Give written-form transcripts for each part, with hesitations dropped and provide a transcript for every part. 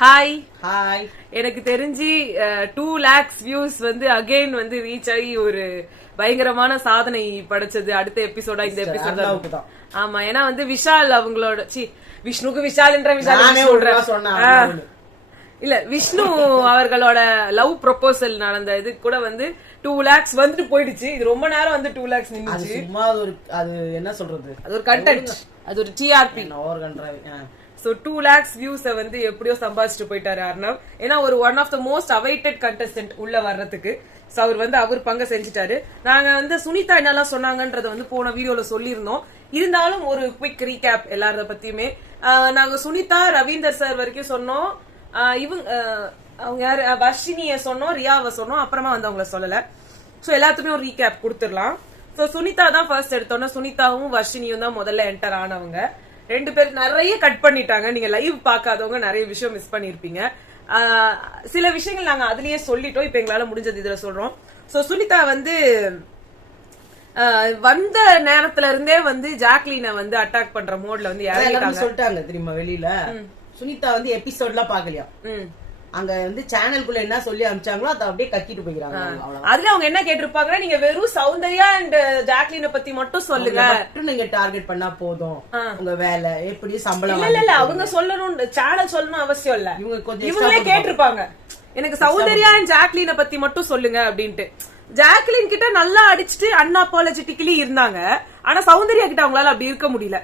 Hi hi. எனக்கு தெரிஞ்சு 2 lakhs views வந்து அகைன் வந்து ரீச் ஆகி ஒரு பயங்கரமான சாதனை படைச்சது அடுத்த எபிசோடா இந்த எபிசோட் தான். ஆமா, ஏன்னா வந்து விஷால் அவங்களோட விஷ்ணுக்கு விஷால்ன்ற விஷால் இல்ல விஷ்ணு அவர்களோட லவ் ப்ரொபோசல் நடந்த இது கூட வந்து 2 lakhs வந்துட்டு போயிடுச்சு. இது ரொம்ப நேரம் வந்து 2 lakhs நின்னுச்சு. அது என்ன சொல்றது, அது ஒரு கண்டென்ட், அது ஒரு டிஆர்பி. So 2 lakhs வியூஸ் வந்து எப்படியோ சம்பாதிச்சுட்டு போயிட்டாரு அர்ணவ். ஏன்னா ஒரு one of the most awaited contestant உள்ள வர்றதுக்கு அவர் வந்து அவர் பங்க செஞ்சுட்டாரு. நாங்க வந்து சுனிதா என்னெல்லாம் சொன்னாங்கன்றத வந்து போன வீடியோல சொல்லியிருந்தோம். இருந்தாலும் ஒரு குவிக் ரீகேப் எல்லாரத பத்தியுமே. நாங்க சுனிதா ரவீந்தர் சார் வரைக்கும் சொன்னோம். இவங்க அவங்க யாரு வர்ஷினிய சொன்னோம், ரியாவை சொன்னோம், அப்புறமா வந்து அவங்கள சொல்லல. சோ எல்லாத்துக்குமே ஒரு ரீகேப் கொடுத்துடலாம். சோ சுனிதா தான் ஃபர்ஸ்ட் எடுத்தோம்னா சுனிதாவும் வர்ஷினியும் தான் முதல்ல என்டர் ஆனவங்க. 2 பேர் நிறைய கட் பண்ணிட்டாங்க. நீங்க லைவ் பாக்காதவங்க நிறைய விஷயம் மிஸ் பண்ணிருப்பீங்க. சில விஷயங்கள் நாங்க அதுலயே சொல்லிட்டோம். இப்ப எங்களால முடிஞ்சது இதுல சொல்றோம். சோ சுனிதா வந்து வந்த நேரத்துல இருந்தே வந்து ஜாக்லினை வந்து அட்டாக் பண்ற மோட்ல வந்து யாரும் சொல்லிட்டாங்க தெரியுமா வெளியில. சுனிதா வந்து எபிசோட்லாம் பாக்கலையா, அங்க வந்து சேனலுக்குள்ள என்ன சொல்லி அனுப்பிச்சாங்களோ அதை அப்படியே கட்டிட்டு போயிடுறாங்க. அதுல அவங்க என்ன கேட்டிருப்பாங்க, நீங்க வெறும் சௌந்தர்யா அண்ட் ஜாக்லினை பத்தி மட்டும் சொல்லுங்க, நீங்க டார்கெட் பண்ணா போதும், உங்க வேலை எப்படி சம்பளம். இல்ல அவங்க சொல்லணும், சேனல் சொல்லணும் அவசியம் இல்ல. இவங்களே கேட்டிருப்பாங்க, எனக்கு சௌந்தர்யா அண்ட் ஜாக்லினை பத்தி மட்டும் சொல்லுங்க அப்படின்ட்டு. ஜாக்லின் கிட்ட நல்லா அடிச்சுட்டு அன்அப்பாலஜெட்டிக்கலி இருந்தாங்க. ஆனா சௌந்தர்யா கிட்ட அவங்களால அப்படி இருக்க முடியல.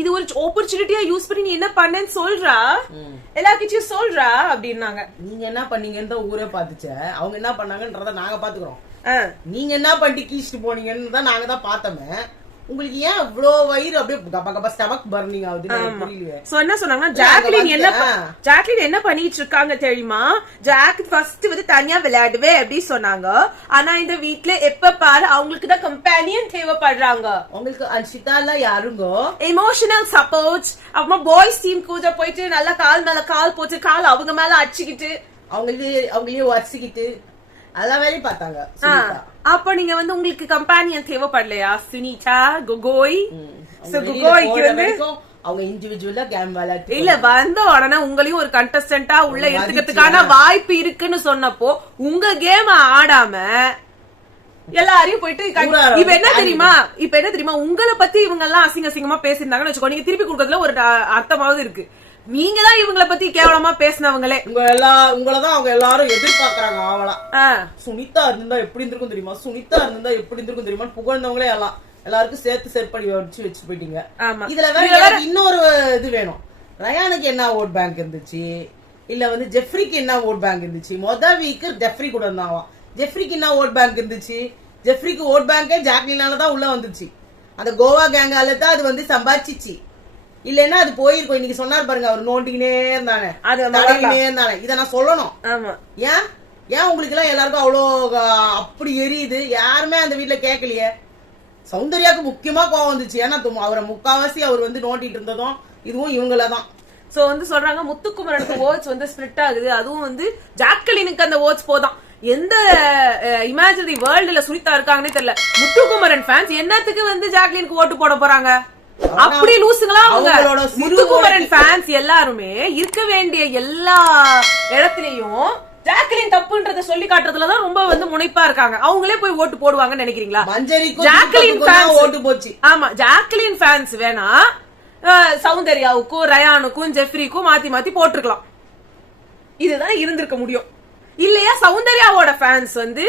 இது ஒரு ஆப்பர்ச்சுனிட்டியா யூஸ் பண்ணி நீ என்ன பண்ணேன்னு சொல்றா, எல்லாக்கிட்டையும் சொல்றா அப்படின்னாங்க. நீங்க என்ன பண்ணீங்கன்னு ஊரே பாத்துச்ச, அவங்க என்ன பண்ணாங்கன்றத நாங்க பாத்துக்கிறோம். நீங்க என்ன பண்ணிட்டு கீச்சிட்டு போனீங்கன்னு தான் நாங்க தான் பார்த்தோமே. உங்களுக்கு ஏன் இவ்ளோ வயிறு அப்படியே கப கப ஸ்டமக் பர்னிங் ஆகுது புரியலையே. சோ என்ன சொன்னாங்கன்னா, ஜாக்லின் என்ன பண்ணிட்டு இருக்காங்க தெரியுமா, ஜாக் ஃபர்ஸ்ட் வந்து தனியா விளையாடுவே அப்படி சொன்னாங்க. ஆனா இந்த வீட்ல எப்ப பாரு அவங்களுக்கு தான் கம்பேனியன் தேவைப்படுறாங்க. உங்களுக்கு அன்ஷிதா எல்லாம் யாருங்க எமோஷனல் சப்போர்ட். அப்புறமா பாய்ஸ் டீம் கூட போயிட்டு நல்லா கால் மேல கால் போட்டு கால் அவங்க மேல அடிச்சுக்கிட்டு அவங்களையும் வச்சுக்கிட்டு அதெல்லாம் வேலை பார்த்தாங்க. அப்ப நீங்க வந்து உங்களுக்கு கம்பேனியன் தேவைப்படலையா சுனிதா கொகோய்? கொகோய்க்கு வந்து அவங்க இண்டிவிஜுவலா கேம் விளையாட்டு இல்ல வந்த உடனே உங்களையும் ஒரு கண்டஸ்டன்டா உள்ள எடுத்துக்கிறதுக்கான வாய்ப்பு இருக்குன்னு சொன்னப்போ உங்க கேம் ஆடாம எல்லாரையும் போயிட்டு இப்ப என்ன தெரியுமா உங்களை பத்தி இவங்க எல்லாம் அசிங்க அசிங்கமா பேசிருந்தாங்கன்னு வச்சுக்கோ, நீங்க திருப்பி கொடுக்கறதுல ஒரு அர்த்தமாவது இருக்கு. நீங்க தான் இவங்களை பத்தி கேவலமா பேசினவங்களே. உங்களதான் அவங்க எல்லாரும் எதிர்பார்க்கறாங்க. ஆவலா சுனிதா இருந்தா எப்படி இருந்திருக்கும் தெரியுமா, சுனிதா இருந்தா எப்படி இருந்திருக்கும் தெரியுமா புகழ்ந்தவங்களே எல்லாருக்கும் சேர்த்து செருப்படி வச்சு போயிட்டீங்க. இதுல வேற இன்னொரு இது வேணும். ரயானுக்கு என்ன ஓட் பேங்க் இருந்துச்சு, இல்ல வந்து ஜெஃப்ரிக்கு என்ன ஓட் பேங்க் இருந்துச்சு. வீக் ஜெஃப்ரி கூட இருந்தாவாம். ஜெஃப்ரிக்கு என்ன ஓட் பேங்க் இருந்துச்சு, ஜெஃப்ரிக்கு ஓட் பேங்கே ஜாக்லினாலதான் உள்ள வந்துச்சு. அந்த கோவா கேங்கால தான் அது வந்து சம்பாதிச்சிச்சு. இல்லன்னா அது போயிருக்கும். இன்னைக்கு சொன்னார் பாருங்க, அவர் நோண்டிக்கினே இருந்தானே இத நான் சொல்லணும். ஏன் உங்களுக்கு எல்லாம் எல்லாருக்கும் அவ்வளோ அப்படி எரியுது, யாருமே அந்த வீட்டுல கேட்கலையே. சௌந்தர்யாவுக்கு முக்கியமா கோவம் வந்துச்சு. ஏன்னா அவரை முக்காவாசி அவர் வந்து நோண்டிட்டு இருந்ததும் இதுவும் இவங்களதான். சோ வந்து சொல்றாங்க முத்துக்குமரனுக்கு ஓட்ஸ் வந்து ஸ்பிரிட் ஆகுது, அதுவும் வந்து ஜாக்லினுக்கு அந்த ஓட்ஸ் போதான். எந்த இமேஜினரி வேர்ல்டுல சுனிதா இருக்காங்கன்னே தெரியல. முத்துக்குமரன் ஃபேன்ஸ் என்னத்துக்கு வந்து ஜாக்லினுக்கு ஓட்டு போட போறாங்க? அப்படி லூசுங்களா அவங்க. முத்துக்குமரன் ஃபேன்ஸ் எல்லாருமே இருக்க வேண்டிய எல்லா இடத்துலயும் ஜாக்லின் தப்புன்றத சொல்லி காட்டுறதுலதான் ரொம்ப வந்து முனைப்பா இருக்காங்க. அவங்களே போய் ஓட்டு போடுவாங்கன்னு நினைக்கிறீங்களா? ஜாக்லின் ஃபேன்ஸ் ஓட்டு போச்சு. ஆமா, ஜாக்லின் ஃபேன்ஸ் வேணா சௌந்தர்யாவுக்கும் ரயானுக்கும் ஜெஃப்ரிக்கும் மாத்தி மாத்தி போட்டிருக்கலாம். இதுதான் இருந்திருக்க முடியும். இல்லையா சௌந்தர்யாவோட ஃபேன்ஸ் வந்து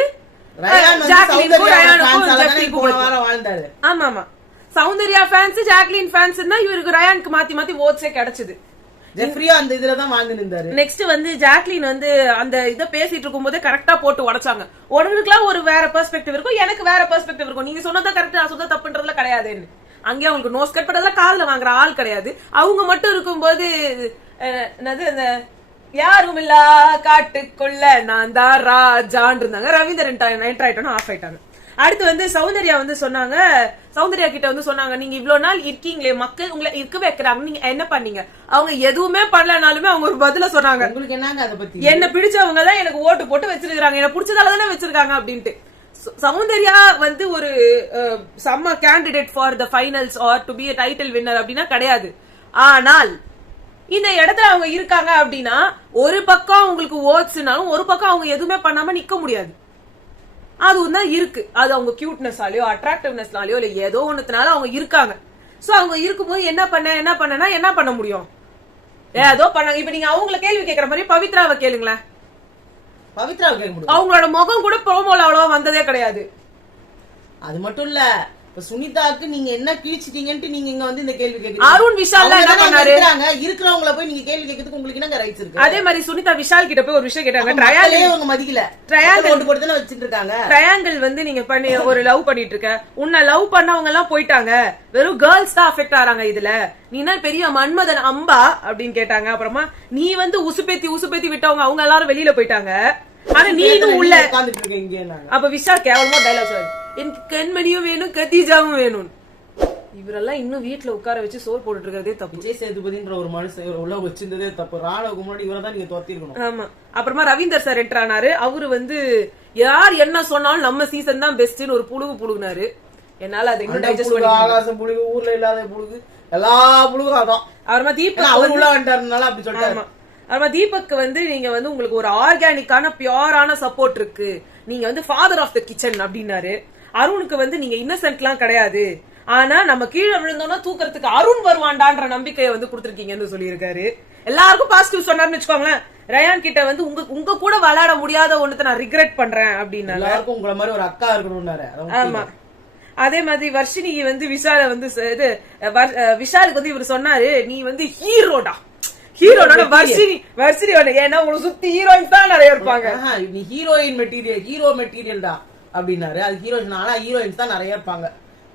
ஜாக்லினுக்கும் ரயானுக்கும் ஜெஃப்ரிக்கும் வாழ்ந்தாரு. ஆமா ஆமா, சௌந்தர்யா ஃபேன்ஸ் ஜாக்லின் ஃபேன்ஸ் தான் இவருக்கு ரயானுக்கு மாத்தி மாத்தி ஓட்ஸே கிடைச்சது. ஜெஃப்ரியா அந்த இதுலதான் வாழ்ந்து நின்றாரு. நெக்ஸ்ட் வந்து ஜாக்லின் வந்து அந்த இத பேசிட்டு இருக்கும் போதே கரெக்டா போட்டு உடைச்சாங்க. உடனுக்குலாம் ஒரு வேற பெர்ஸ்பெக்டிவ் இருக்கும், எனக்கு வேற பெர்ஸ்பெக்டிவ் இருக்கும். நீங்க சொன்னதா கரெக்ட், நான் சொன்னது தப்புன்றதுல கிடையாதுன்னு. அங்கேயே அவங்களுக்கு நோஸ் கட் பண்ணதுல காதுல வாங்குற ஆள் கிடையாது. அவங்க மட்டும் இருக்கும்போது என்னது அந்த யாரும் இல்ல காட்டுக்குள்ள நான் தான் ராஜான் இருந்தாங்க. ரவீந்திரன் என்டர் ஆயிட்டோம், ஆஃப் ஆயிட்டாங்க. அடுத்து வந்து சௌந்தர்யா வந்து சொன்னாங்க, சௌந்தர்யா கிட்ட வந்து சொன்னாங்க, நீங்க இவ்வளவு நாள் இருக்கீங்களே, மக்கள் உங்களை இருக்க வைக்கிறாங்க, நீங்க என்ன பண்ணீங்க? அவங்க எதுவுமே பண்ணலனாலுமே அவங்க ஒரு பதில சொன்னாங்க. உங்களுக்கு என்னங்க அதை பத்தி? என்ன பிடிச்சவங்க தான் எனக்கு ஓட்டு போட்டு வச்சிருக்காங்க, என்ன பிடிச்சதால தானே வச்சிருக்காங்க அப்படின்ட்டு. சௌந்தர்யா வந்து ஒரு சம்ம candidate for the finals or to be a title winner அப்படின்னா கிடையாது. ஆனால் இந்த இடத்துல அவங்க இருக்காங்க அப்படின்னா ஒரு பக்கம் உங்களுக்கு ஓட்ஸ்னாலும் ஒரு பக்கம் அவங்க எதுவுமே பண்ணாம நிக்க முடியாது. அதுவும் தான் இருக்கு. அது அவங்க கியூட்னஸ்னாலயோ அட்ராக்டிவ்னஸ்னாலயோ இல்ல ஏதோ ஒண்ணுனால அவங்க இருக்காங்க. சோ அவங்க இருக்கும்போது என்ன பண்ண முடியும்? ஏதோ பண்ணாங்க. இப்ப நீங்க அவங்கள கேள்வி கேட்கற மாதிரி பவித்ராவை கேளுங்களேன். பவித்ராவை கேட்க முடியும். அவங்களோட முகம் கூட ப்ரோமோல அவ்வளவா வந்ததே கிடையாது. அது மட்டும் இல்ல, சுனிதாக்கு நீங்க என்ன கிழிச்சிட்டீங்கன்னு நீங்க இங்க வந்து இந்த கேள்வி கேக்குறீங்க. அருண் விஷால் என்ன பண்ணாரு? இருக்கிறவங்கள போய் நீங்க கேள்வி கேட்கிறதுக்கு உங்களுக்கு என்ன ரைட்ஸ் இருக்கு? அதே மாதிரி சுனிதா விஷால் கிட்ட போய் ஒரு விஷயம் கேட்டாங்க. ட்ரையாங்கிள் அவங்க மதிக்கல. ட்ரையாங்கிள் ஒட்டு போட்டு தான வச்சிட்டு இருக்காங்க. ட்ரையாங்கிள் வந்து நீங்க பண்ணி ஒரு லவ் பண்ணிட்டு இருக்க, உன்னை லவ் பண்ணவங்க எல்லாம் போயிட்டாங்க, வெறும் கேர்ள்ஸ் தான் அஃபெக்ட் ஆறாங்க இதுல, நீ என்ன பெரிய மன்மதன் அம்பா அப்படின்னு கேட்டாங்க. அப்புறமா நீ வந்து உசுப்பேத்தி விட்டவங்க அவங்க எல்லாரும் வெளியில போயிட்டாங்க, ஆனா நீ இன்னும் உள்ள உட்கார்ந்துட்டு இருக்க இங்க. அப்ப விஷால் கேவலமா டைலாக் சொல்றாரு, எனக்கு கண்மணியும் வேணும் கத்தீஜாவும் வேணும். இவரெல்லாம் இன்னும் வீட்டுல உட்கார வச்சு சோறு போட்டுட்டு இருக்கிறதே தப்பு. விஜய் சேதுபதின்ற ஒரு மனுஷன் உள்ள வச்சிருந்ததே தப்பு. ராணுவக்கு முன்னாடி இவரை தான் நீங்க தோத்திருக்கணும். ஆமா. அப்புறமா ரவீந்தர் சார் என்டர் ஆனாரு. அவரு வந்து யார் என்ன சொன்னாலும் நம்ம சீசன் தான் பெஸ்ட்னு ஒரு புழுகுனாரு. என்னால அதை இன்னும் டைஜஸ்ட் பண்ண ஆகாசம் புழுகு, ஊர்ல இல்லாத புழுகு, எல்லா புழுகும் அதான். அப்புறமா தீபக் அவர் உள்ள வந்துட்டாருனால அப்படி சொல்லிட்டாரு. அப்புறமா தீபக் வந்து நீங்க வந்து உங்களுக்கு ஒரு ஆர்கானிக்கான பியூரான சப்போர்ட் இருக்கு, நீங்க வந்து ஃபாதர் ஆஃப் த கிச்சன் அப்படின்னாரு. அருணுக்கு வந்து நீங்க இன்னசென்ட் எல்லாம் கிடையாது, ஆனா நம்ம கீழே விழுந்தோம்னா தூக்கறதுக்கு அருண் வருவான்டான்ற நம்பிக்கையை வந்து கொடுத்திருக்கீங்கன்னு சொல்லியிருக்காரு. எல்லாருக்கும் பாசிட்டிவ் சொன்னாருன்னு வச்சுக்கோங்களேன். ரயான் கிட்ட வந்து உங்க கூட விளையாட முடியாத ஒண்ணுத்த நான் ரிக்ரெட் பண்றேன் அப்படின்னால எல்லாருக்கும் உங்களை மாதிரி ஒரு அக்கா இருக்கணும்னாரு. ஆமா. அதே மாதிரி வர்ஷினி வந்து விஷால வந்து இது விஷாலுக்கு வந்து இவர் சொன்னாரு, நீ வந்து ஹீரோடா, ஹீரோட வர்ஷினி ஏன்னா உங்களுக்கு சுத்தி ஹீரோயின் தான் நிறைய இருப்பாங்க, நீ ஹீரோயின் மெட்டீரியல், ஹீரோ மெட்டீரியல் தான் அப்படின்னாரு. அது ஹீரோயின், ஆனா ஹீரோயின்ஸ் தான் நிறைய இருப்பாங்க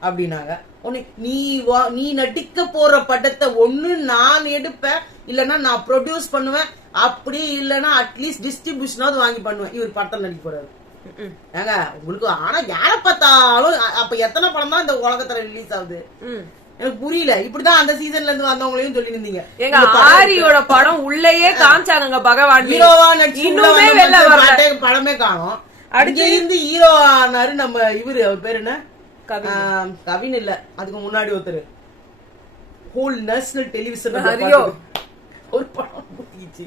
அப்படின்னாங்க. நீ நடிக்க போற படத்தை ஒண்ணு நான் எடுப்பேன், இல்லன்னா நான் ப்ரொடியூஸ் பண்ணுவேன், அப்படி இல்லன்னா அட்லீஸ்ட் டிஸ்ட்ரிபியூஷனாவது வாங்கி பண்ணுவேன். இவர் படத்தை நடிக்க போறாரு ஏங்க உங்களுக்கு. ஆனா யார பார்த்தாலும் அப்ப எத்தனை படம் தான் இந்த உலகத்துல ரிலீஸ் ஆகுது எனக்கு புரியல. இப்படிதான் அந்த சீசன்ல இருந்து வந்தவங்களையும் சொல்லி இருந்தீங்க. எங்க ஆரியோட படம் உள்ளேயே காமிச்சாங்க பகவான் ஹீரோவா நடிச்சு படமே காணும். அடுத்த இருந்து ஹீரோ ஆனாரு நம்ம இவரு, அவர் பேரு என்ன, கவின் இல்ல, அதுக்கு முன்னாடி ஒருத்தர் ஹோல் நேஷனல் டெலிவிஷன் ஒரு படம் போட்டிச்சு.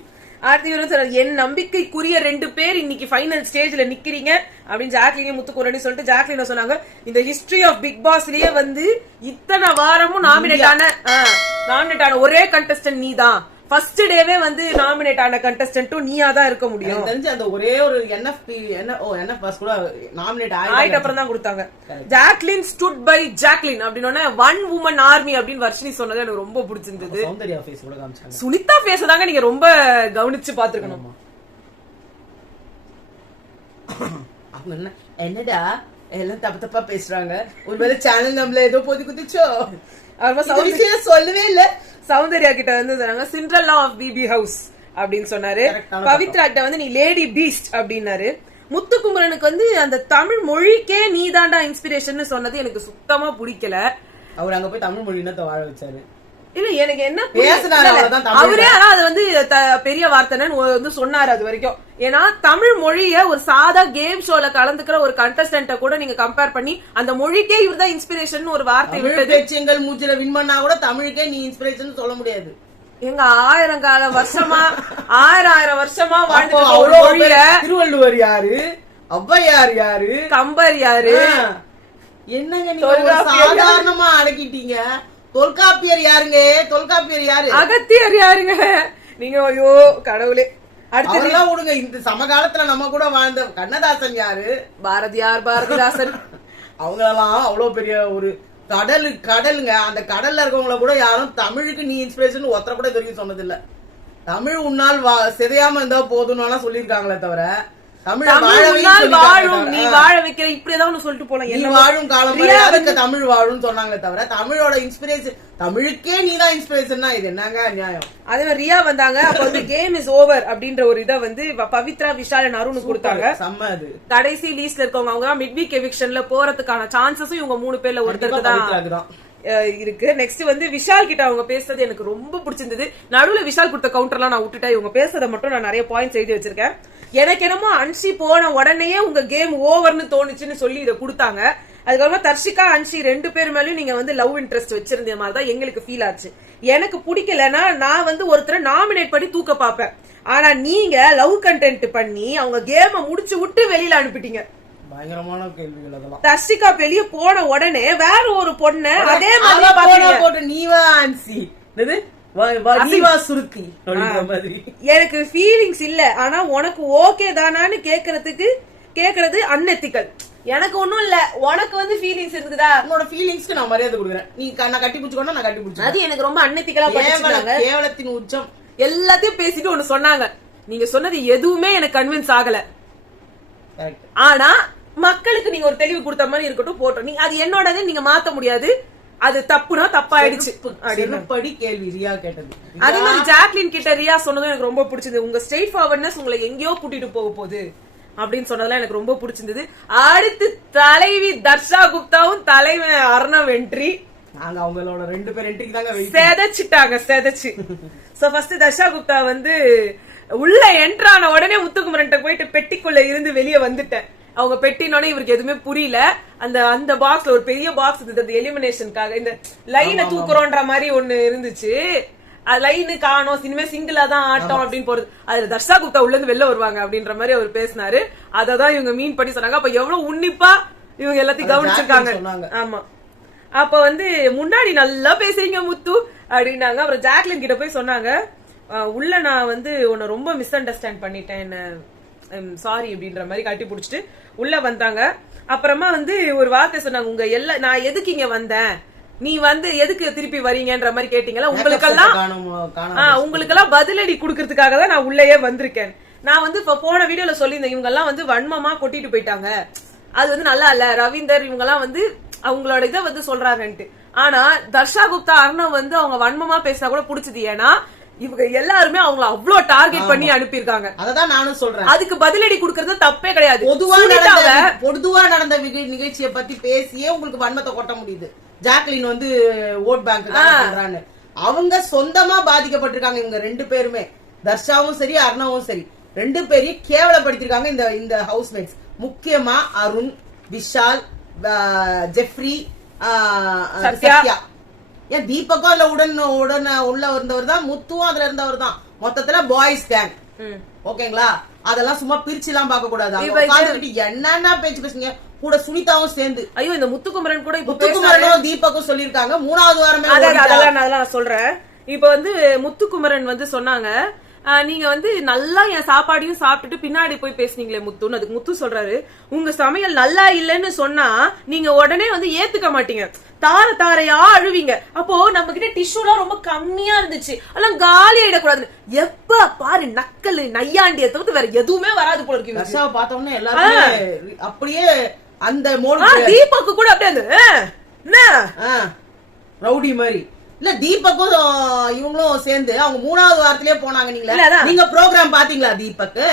என் நம்பிக்கைக்குரிய 2 பேர் இன்னைக்கு ஃபைனல் ஸ்டேஜ்ல நிக்கிறீங்க அப்படின்னு ஜாக்லின் முத்துக்குரனி சொல்லிட்டு ஜாக்லின் சொன்னாங்க. இந்த ஹிஸ்டரி ஆஃப் பிக் பாஸ்லயே வந்து இத்தனை வாரமும் நாமினேட் ஆன ஒரே கண்டஸ்டன்ட் நீ தான். ஃபர்ஸ்ட் டேவே வந்து நாமினேட் ஆன கண்டஸ்டன்ட்டும் நீயா தான் இருக்க முடியும். தெரிஞ்சு அந்த ஒரே ஒரு NF கூட நாமினேட் ஆயிட்ட அப்புறம் தான் கொடுத்தாங்க. ஜாக்லின் ஸ்டுட் பை ஜாக்லின் அப்படின்னா ஒன் வுமன் ஆர்மி அப்படின்னு வர்ஷினி சொன்னது எனக்கு ரொம்ப பிடிச்சிருந்தது. சௌந்தர்யா ஃபேஸ் கூட காமிச்சாங்க. சுனிதா ஃபேஸ் தாங்க நீங்க ரொம்ப கவனிச்சு பாத்துக்கணும். என்னடா எல்லாம் தப்பா பேசுறாங்க, ஒருவேளை சேனல் நம்மள ஏதோ போதி குதிச்சோ சொல்லவே இல்ல. சௌந்தர்யா கிட்ட வந்து சொன்னாங்க சிண்ட்ரெல்லா ஆஃப் பிபி ஹவுஸ் அப்படின்னு சொன்னாரு. பவித்ரா கிட்ட வந்து நீ லேடி பீஸ்ட் அப்படின்னாரு. முத்துக்குமரனுக்கு வந்து அந்த தமிழ் மொழிக்கே நீ தாண்டா இன்ஸ்பிரேஷன் சொன்னது எனக்கு சுத்தமா பிடிக்கல. அவர் அங்க போய் தமிழ் மொழி வாழ வச்சாரு. இல்ல எனக்கு என்ன அவரே ஆனா அது வந்து பெரிய வார்த்தைன்னு வந்து சொன்னாரு அது வரைக்கும். ஏன்னா தமிழ் மொழிய ஒரு சாதா கேம் ஷோல கலந்துக்கிற ஒரு கண்டஸ்டன்ட்ட கூட நீங்க கம்பேர் பண்ணி அந்த மொழிக்கே இவர்தான் இன்ஸ்பிரேஷன் ஒரு வார்த்தை விட்டது. எங்கள் மூச்சில வின் பண்ணா கூட தமிழுக்கே நீ இன்ஸ்பிரேஷன் சொல்ல முடியாது. எங்க 1000 வருஷமா 1000 வருஷமா வாழ்ந்து திருவள்ளுவர் யாரு, ஔவையார் யாரு, கம்பர் யாரு, என்னங்க நீங்க சாதாரணமா அடக்கிட்டீங்க. தொல்காப்பியர் யாருங்க, தொல்காப்பியர் யாரு, அகத்தியர் யாருங்க நீங்க. ஐயோ கடவுளே. அடுத்ததெல்லாம் விடுங்க. இந்த சமகாலத்துல நம்ம கூட வாழ்ந்த கண்ணதாசன் யாரு, பாரதிதாசன் அவங்களெல்லாம் அவ்வளவு பெரிய ஒரு கடலுங்க. அந்த கடல்ல இருக்கவங்கள கூட யாரும் தமிழுக்கு நீ இன்ஸ்பிரேஷன் ஒருத்தர கூட தெரியும் சொன்னது இல்ல. தமிழ் உன்னால் சிதையாம இருந்தா போதும்னு சொல்லிருக்காங்களே தவிர தமிழ் வாழும் நீ வாழ வைக்கிற இப்படிதான் சொல்லிட்டு போலாம். நீ வாழும் காலம் தமிழ் வாழும் சொன்னாங்களே தவிர தமிழோட இன்ஸ்பிரேஷன் தமிழுக்கே நீதான் இன்ஸ்பிரேஷன். இது என்னங்க நியாயம்? அதே மாதிரி ரியா வந்தாங்க. அப்ப வந்து கேம் இஸ் ஓவர் அப்படின்ற ஒரு இதை வந்து பவித்ரா விஷால் அருண் கொடுத்தாங்க. கடைசி லீஸ்ட்ல இருக்கவங்க அவங்க மிட் வீக் எவிக்ஷன்ல போறதுக்கான சான்சஸும் இவங்க 3 பேர்ல ஒருத்தருக்கு தான் இருக்கு. நெக்ஸ்ட் வந்து விஷால் கிட்ட அவங்க பேசுறது எனக்கு ரொம்ப பிடிச்சிருந்தது. நடுவுல விஷால் கொடுத்த கவுண்டர்லாம் நான் விட்டுட்டேன். இவங்க பேசுறத மட்டும் நான் நிறைய பாயிண்ட்ஸ் எழுதி வச்சிருக்கேன். எனக்கு என்னமோ அன்சி போன உடனே உங்க கேம் ஓவர்னு தோணுச்சுன்னு சொல்லி இதை கொடுத்தாங்க. அதுக்கப்புறமா தர்ஷிகா அன்ஷி 2 பேர் மேலயும் நீங்க வந்து லவ் இன்ட்ரெஸ்ட் வச்சிருந்த மாதிரி தான் எங்களுக்கு ஃபீல் ஆச்சு. எனக்கு பிடிக்கலன்னா நான் வந்து ஒருத்தரை நாமினேட் பண்ணி தூக்க பாப்பேன். ஆனா நீங்க லவ் கண்டென்ட் பண்ணி அவங்க கேம முடிச்சு விட்டு வெளியில அனுப்பிட்டீங்க. பயங்கரமான கேள்விகள் அதெல்லாம். தர்ஷிகா வெளிய போன உடனே வேற ஒரு பொண்ணு அதே மாதிரி நீவா அன்சி சுருத்தி மாதிரி எனக்கு ஃபீலிங்ஸ் இல்ல. ஆனா உனக்கு ஓகே தானான்னு கேக்குறது அன்எத்திக்கல். எனக்கு ஒண்ணும் இல்ல, உனக்கு வந்து ஃபீலிங்ஸ் இருக்குதா? உன்னோட ஃபீலிங்ஸ்க்கு நான் மரியாதை கொடுக்குறேன். நீ நான் கட்டி பிடிச்சுக்கணும், நான் கட்டி பிடிச்சேன். அது எனக்கு ரொம்ப அன்எத்திக்கலா பண்ணிட்டாங்க. கேவலத்தின் உச்சம். எல்லாத்தையும் பேசிட்டு ஒண்ணு சொன்னாங்க. நீங்க சொன்னது எதுவுமே எனக்கு கன்வின்ஸ் ஆகல. ஆனா மக்களுக்கு நீங்க ஒரு தெளிவு கொடுத்த மாதிரி இருக்கட்டும், போட்டோம். நீ அது என்னோடது, நீங்க மாத்த முடியாது. அது தப்புனா தப்பாயிடுச்சு. படி கேள்வி ரியா கேட்டது. அதே மாதிரி ஜாக்லின் கிட்ட ரியா சொன்னதும் எனக்கு ரொம்ப பிடிச்சது. உங்க ஸ்ட்ரெயிட் ஃபார்வர்ட்னஸ் உங்களை எங்கேயோ கூட்டிட்டு போக போகுது அப்படின்னு சொன்னதெல்லாம் எனக்கு ரொம்ப பிடிச்சிருந்தது. அடுத்து தலைவி தர்ஷா குப்தாவும் தலைவன் அர்ணவ் என்ட்ரி. நாங்க அவங்களோட 2 பேர் என்ட்ரிக்கு தாங்க செதைச்சிட்டாங்க. சோ ஃபர்ஸ்ட் தர்ஷா குப்தா வந்து உள்ள என்ட்ரான உடனே முத்துக்குமரன் போயிட்டு பெட்டிக்குள்ள இருந்து வெளியே வந்துட்டேன். அவங்க பெட்டினோட இவருக்கு எதுவுமே புரியல. அந்த பாக்ஸ்ல ஒரு பெரிய பாக்ஸ் இருந்தது எலிமினேஷனுக்காக, இந்த லைனை தூக்குறோன்ற மாதிரி ஒண்ணு இருந்துச்சு. லைனு காணோம், இனிமே சிங்கிளா தான் ஆட்டம் அப்படின்னு போறது. அதுல தர்ஷா குப்தா உள்ள இருந்து வெளில வருவாங்க அப்படின்ற மாதிரி அவர் பேசினாரு. அததான் இவங்க மீன் பண்ணி சொன்னாங்க. அப்ப எவ்வளவு உன்னிப்பா இவங்க எல்லாத்தையும் கவனிச்சிருக்காங்க. ஆமா, அப்ப வந்து முன்னாடி நல்லா பேசுறீங்க முத்து அப்படின்னாங்க. அப்புறம் ஜாக்லின் கிட்ட போய் சொன்னாங்க, உள்ள நான் வந்து உன்னை ரொம்ப மிஸ் அண்டர்ஸ்டாண்ட் பண்ணிட்டேன், என்ன சாரி அப்படின்ற மாதிரி கட்டி புடிச்சிட்டு உள்ள வந்தாங்க. அப்புறமா வந்து ஒரு வார்த்தை சொன்னாங்க, உங்க நான் எதுக்கு இங்க வந்தேன், நீ வந்து எதுக்கு திருப்பி வரீங்கன்ற மாதிரி கேட்டீங்களா, உங்களுக்கெல்லாம் பதிலடி குடுக்கறதுக்காக தான் நான் உள்ளேயே வந்திருக்கேன். நான் வந்து இப்ப போன வீடியோல சொல்லியிருந்தேன், இவங்க எல்லாம் வந்து வன்மமா கொட்டிட்டு போயிட்டாங்க, அது வந்து நல்லா இல்ல, ரவீந்தர் இவங்க எல்லாம் வந்து அவங்களோட இதை வந்து சொல்றாங்கன்ட்டு. ஆனா தர்ஷா குப்தா அர்ணவ் வந்து அவங்க வன்மமா பேசினா கூட பிடிச்சது. ஏன்னா இவங்க எல்லாருமே அவங்கள அவ்வளவு டார்கெட் பண்ணி அனுப்பியிருக்காங்க. அததான் நானும் சொல்றேன். அதுக்கு பதிலடி குடுக்கறது தப்பே கிடையாது. பொதுவா நடந்த நிகழ்ச்சியை பத்தி பேசியே உங்களுக்கு வன்மத்தை கொட்ட முடியுது. ஜாக்லின் வந்து ஓட் பேங்க் பண்றான்னு அவங்க சொந்தமா பாதிக்கப்பட்டிருக்காங்க. இவங்க 2 பேருமே, தர்ஷாவும் சரி அர்ணவும் சரி, 2 பேரையும் கேவலப்படுத்திருக்காங்க இந்த ஹவுஸ்மேட்ஸ். முக்கியமா அருண், விஷால், ஜெஃப்ரி, சத்யா. ஏன் தீபக்கும் அதுல உடன் உள்ள இருந்தவர் தான், முத்துவும் அதுல இருந்தவர் தான். மொத்தத்துல பாய்ஸ் கேங். ஓகேங்களா? அதெல்லாம் சும்மா பிரிச்சு எல்லாம் பார்க்க கூடாது. என்னன்னா பேச்சு பேசுங்க கூட சுனிதாவும் சேர்ந்து. ஐயோ, இந்த முத்துக்குமரன் கூட முத்துக்குமரனும் தீபக்கும் சொல்லிருக்காங்க 3வது வாரமே. அதெல்லாம் சொல்றேன். இப்ப வந்து முத்துக்குமரன் வந்து சொன்னாங்க, நீங்க வந்து நல்லா என் சாப்பாடையும் சாப்பிட்டுட்டு பின்னாடி போய் பேசுனீங்களே முத்துன்னு. அதுக்கு முத்து சொல்றாரு, உங்க சமையல் நல்லா இல்லன்னு சொன்னா நீங்க உடனே வந்து ஏத்துக்க மாட்டீங்க, தாரையா அழுவீங்க. அப்போ நம்ம கிட்ட டிஷ்யூ எல்லாம் ரொம்ப கம்மியா இருந்துச்சு, எல்லாம் காலி ஆயிடக்கூடாது. எப்ப பாரு நக்கல் நையாண்டிய தவிர்த்து வேற எதுவுமே வராது போல இருக்கு. பார்த்தோம்னா எல்லாரும் அப்படியே அந்த தீபக்கு கூட அப்படியே ரவுடி மாதிரி இல்ல. தீபக்கும் இவங்களும் சேர்ந்து அவங்க 3வது வாரத்திலேயே போனாங்க. நீங்க ப்ரோக்ராம் பாத்தீங்களா? தீபக்கு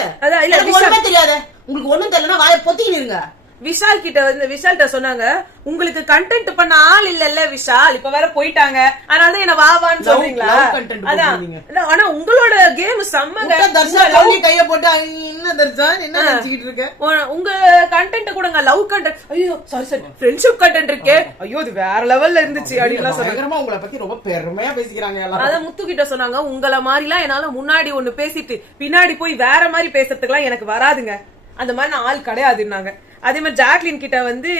ஒண்ணுமே தெரியாத, உங்களுக்கு ஒண்ணும் தெரியலன்னா வாயை பொத்திக்கிட்டு இருங்க. விஷால் கிட்ட வந்து விஷால்கிட்ட சொன்னாங்க, உங்களுக்கு கண்டென்ட் பண்ண ஆள் இல்ல விஷால், இப்ப வேற போயிட்டாங்க, அதனால என்ன வாவான்னு சொல்றீங்களா? ஆனா உங்களோட கேம் செம்மங்க. கைய போட்டு என்ன தர்ஷா என்ன நினைச்சிட்டு இருக்க? உங்க கண்டென்ட் கூடங்க லவ் கண்டென்ட், ஐயோ சாரி ஃப்ரெண்ட்ஷிப் கண்டென்ட் இருக்கே, ஐயோ அது வேற லெவல்ல இருந்துச்சு அப்படின்னு சொன்னாங்க. உங்களை பத்தி ரொம்ப பெருமையா பேசிக்கிறாங்க. அதான் முத்து கிட்ட சொன்னாங்க, உங்களை மாதிரி எல்லாம் என்னால முன்னாடி ஒண்ணு பேசிட்டு பின்னாடி போய் வேற மாதிரி பேசுறதுக்கு எல்லாம் எனக்கு வராதுங்க, அந்த மாதிரி நான் ஆள் கிடையாதுன்னாங்க. அதே மாதிரி ஜாக்லின் கிட்ட வந்து